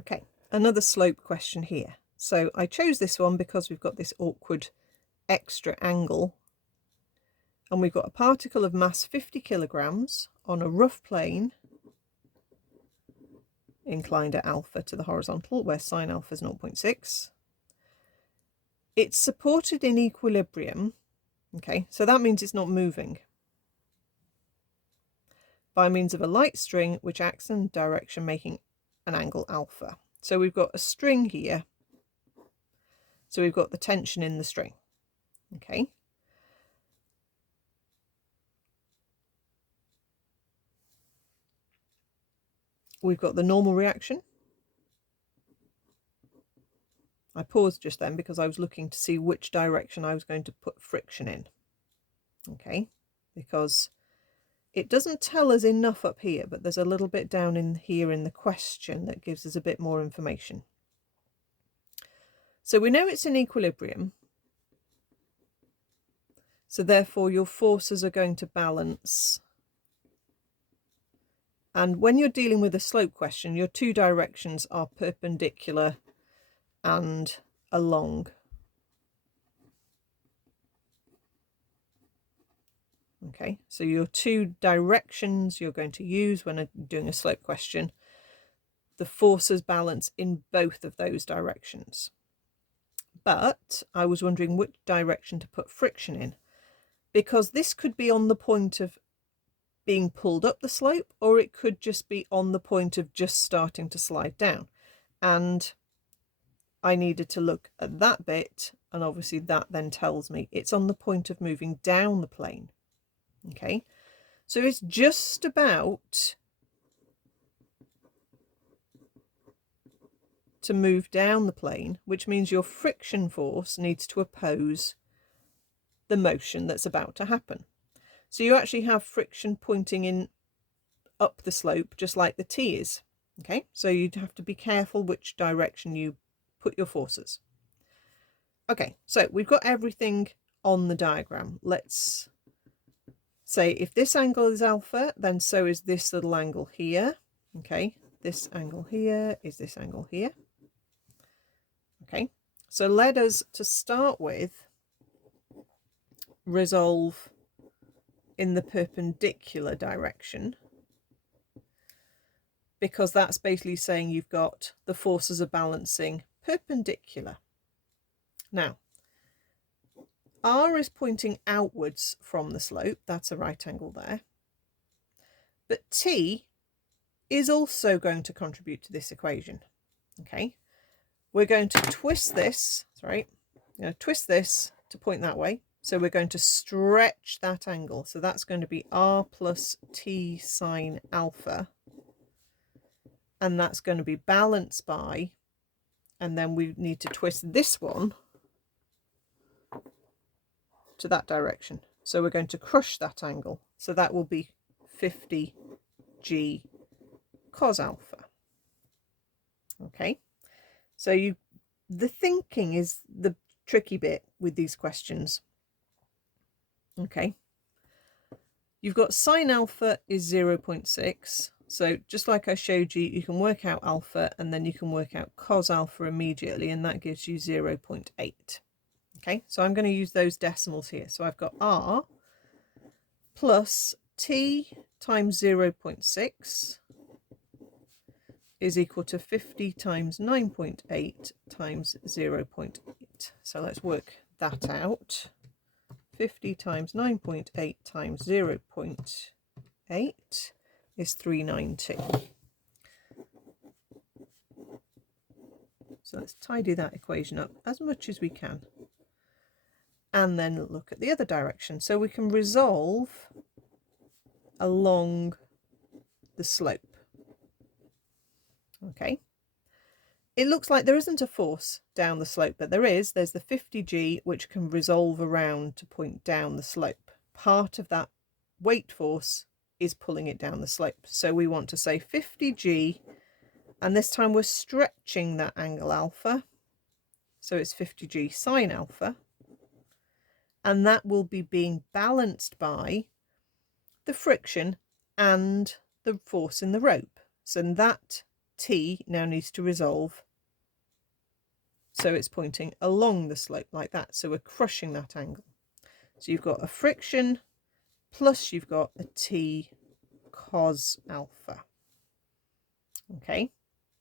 Okay, another slope question here. So I chose this one because we've got this awkward extra angle, and we've got a particle of mass 50 kilograms on a rough plane inclined at alpha to the horizontal, where sine alpha is 0.6. It's supported in equilibrium. Okay, so that means it's not moving, by means of a light string which acts in direction making an angle alpha. So we've got a string here. So we've got the tension in the string. Okay. We've got the normal reaction. I paused just then because I was looking to see which direction I was going to put friction in. Okay, because it doesn't tell us enough up here, but there's a little bit down in here in the question that gives us a bit more information. So we know it's in equilibrium. So therefore your forces are going to balance. And when you're dealing with a slope question, your two directions are perpendicular and along. Okay, so your two directions you're going to use when doing a slope question, the forces balance in both of those directions. But I was wondering which direction to put friction in, because this could be on the point of being pulled up the slope, or it could just be on the point of just starting to slide down. And I needed to look at that bit, and obviously that then tells me it's on the point of moving down the plane. Okay, so it's just about to move down the plane, which means your friction force needs to oppose the motion that's about to happen. So you actually have friction pointing in up the slope, just like the T is. Okay, so you'd have to be careful which direction you put your forces. Okay, so we've got everything on the diagram. Let's say if this angle is alpha, then so is this little angle here. Okay, this angle here is this angle here. Okay, so let us, to start with, resolve in the perpendicular direction, because that's basically saying you've got the forces are balancing perpendicular. Now, R is pointing outwards from the slope, that's a right angle there. But T is also going to contribute to this equation. Okay, we're going to twist this, twist this to point that way. So we're going to stretch that angle. So that's going to be R plus T sine alpha. And that's going to be balanced by, and then we need to twist this one to that direction. So we're going to crush that angle. So that will be 50G cos alpha. Okay, so the thinking is the tricky bit with these questions. Okay, you've got sine alpha is 0.6. So just like I showed you, you can work out alpha and then you can work out cos alpha immediately, and that gives you 0.8. Okay, so I'm going to use those decimals here. So I've got R plus T times 0.6 is equal to 50 times 9.8 times 0.8. So let's work that out. 50 times 9.8 times 0.8 is 390. So let's tidy that equation up as much as we can. And then look at the other direction. So we can resolve along the slope. Okay. It looks like there isn't a force down the slope, but there is. There's the 50G, which can resolve around to point down the slope. Part of that weight force is pulling it down the slope. So we want to say 50G, and this time we're stretching that angle alpha. So it's 50G sine alpha. And that will be being balanced by the friction and the force in the rope. So that t now needs to resolve. So it's pointing along the slope like that. So we're crushing that angle. So you've got a friction plus you've got a t cos alpha. Okay,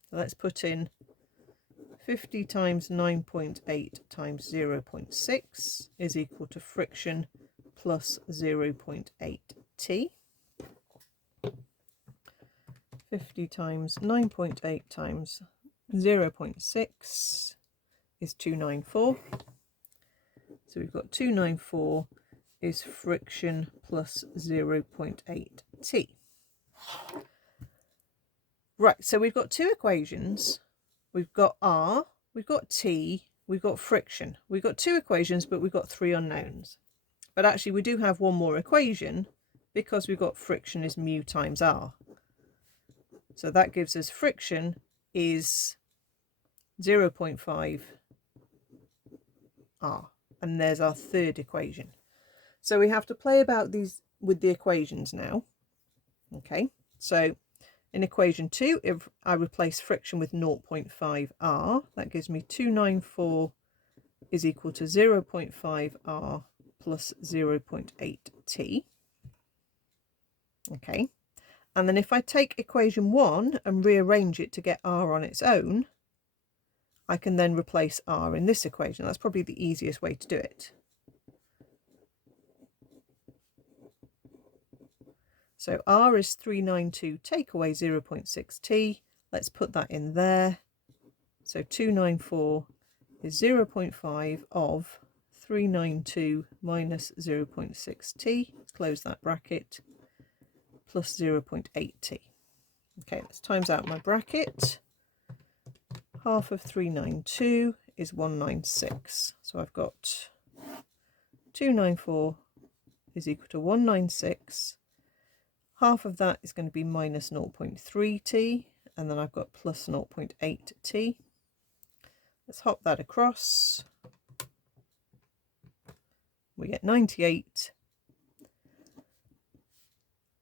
so let's put in 50 times 9.8 times 0.6 is equal to friction plus 0.8 t. 50 times 9.8 times 0.6 is 294. So we've got 294 is friction plus 0.8 t. Right, so we've got two equations. We've got R, we've got T, we've got friction. We've got two equations, but we've got three unknowns. But actually we do have one more equation because we've got friction is mu times R. So that gives us friction is 0.5 R. And there's our third equation. So we have to play about these with the equations now. Okay, so in equation 2, if I replace friction with 0.5 R, that gives me 294 is equal to 0.5 R plus 0.8 T. Okay, and then if I take equation 1 and rearrange it to get R on its own, I can then replace R in this equation. That's probably the easiest way to do it. So R is 392, take away 0.6 T. Let's put that in there. So 294 is 0.5 of 392 minus 0.6 T. Let's close that bracket, plus 0.8 T. Okay, let's times out my bracket. Half of 392 is 196. So I've got 294 is equal to 196. Half of that is going to be minus 0.3 T, and then I've got plus 0.8 T. Let's hop that across. We get 98.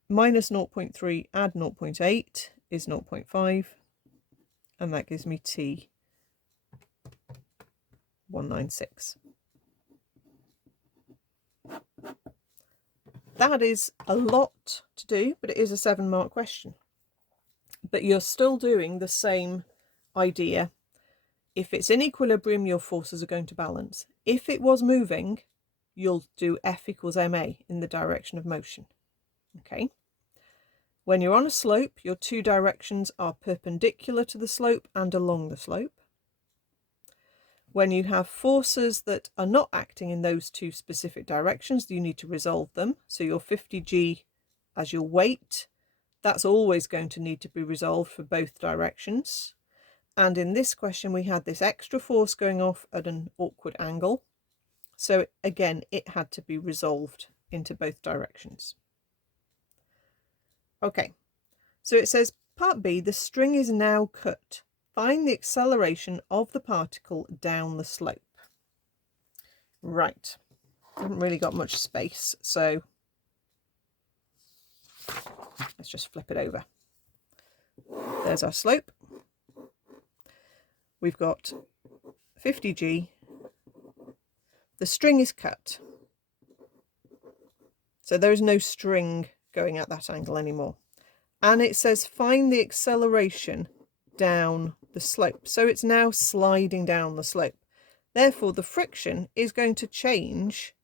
Minus 0.3, add 0.8 is 0.5, and that gives me T 196. That is a lot to do, but it is a 7-mark question. But you're still doing the same idea. If it's in equilibrium, your forces are going to balance. If it was moving, you'll do F equals ma in the direction of motion. Okay. When you're on a slope, your two directions are perpendicular to the slope and along the slope. When you have forces that are not acting in those two specific directions, you need to resolve them. So your 50g as your weight, that's always going to need to be resolved for both directions. And in this question, we had this extra force going off at an awkward angle. So again, it had to be resolved into both directions. Okay, so it says part B, the string is now cut. Find the acceleration of the particle down the slope. Right, haven't really got much space, so let's just flip it over. There's our slope. We've got 50g. The string is cut. So there is no string going at that angle anymore. And it says find the acceleration down the slope. So it's now sliding down the slope. Therefore, the friction is going to change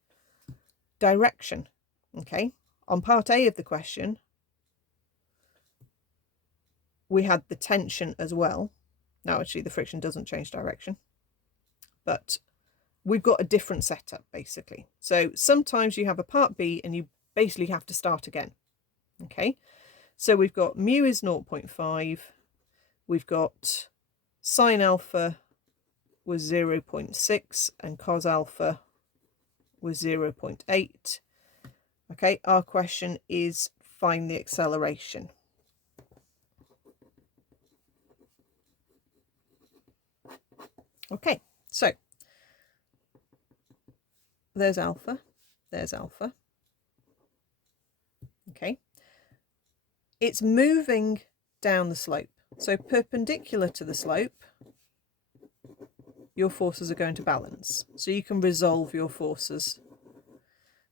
direction. Okay. On part A of the question, we had the tension as well. Now, actually, the friction doesn't change direction, but we've got a different setup, basically. So sometimes you have a part B and you basically have to start again. Okay. So we've got mu is 0.5. We've got sine alpha was 0.6 and cos alpha was 0.8. Okay, our question is find the acceleration. Okay, so there's alpha, there's alpha. Okay, it's moving down the slope. So perpendicular to the slope, your forces are going to balance. So you can resolve your forces.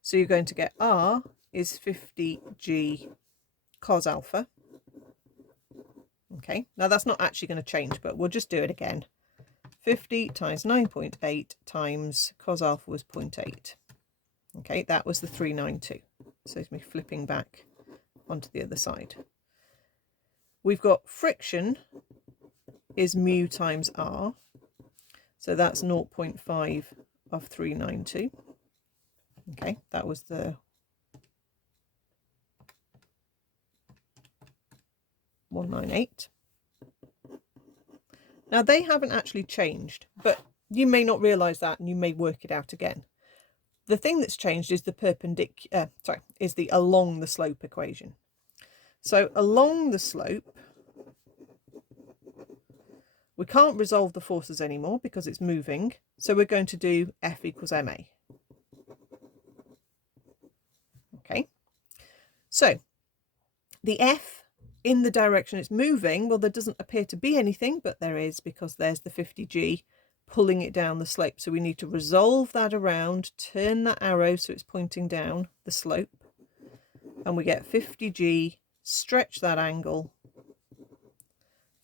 So you're going to get R is 50G cos alpha. Okay, now that's not actually going to change, but we'll just do it again. 50 times 9.8 times cos alpha was 0.8. Okay, that was the 392. So it's me flipping back onto the other side. We've got friction is mu times R. So that's 0.5 of 392. Okay, that was the 198. Now they haven't actually changed, but you may not realise that and you may work it out again. The thing that's changed is the perpendicular, is the along the slope equation. So along the slope, we can't resolve the forces anymore because it's moving. So we're going to do F equals ma. Okay. So the F in the direction it's moving, well, there doesn't appear to be anything, but there is because there's the 50G pulling it down the slope. So we need to resolve that around, turn that arrow so it's pointing down the slope, and we get 50G, stretch that angle,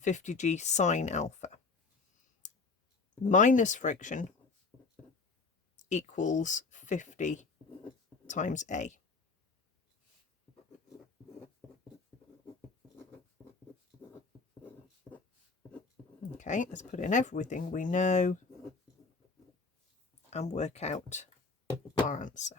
50G sine alpha. Minus friction equals 50 times A. Okay, let's put in everything we know and work out our answer.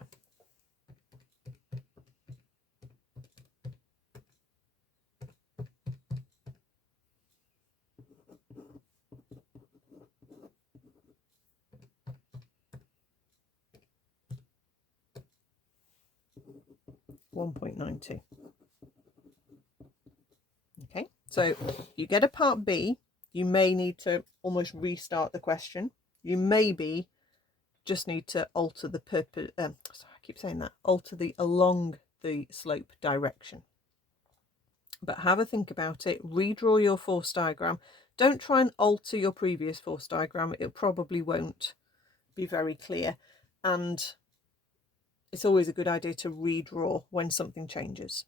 .92. Okay, so you get a part B, you may need to almost restart the question. You maybe just need to alter the alter the along the slope direction. But have a think about it, redraw your force diagram. Don't try and alter your previous force diagram, it probably won't be very clear, and it's always a good idea to redraw when something changes.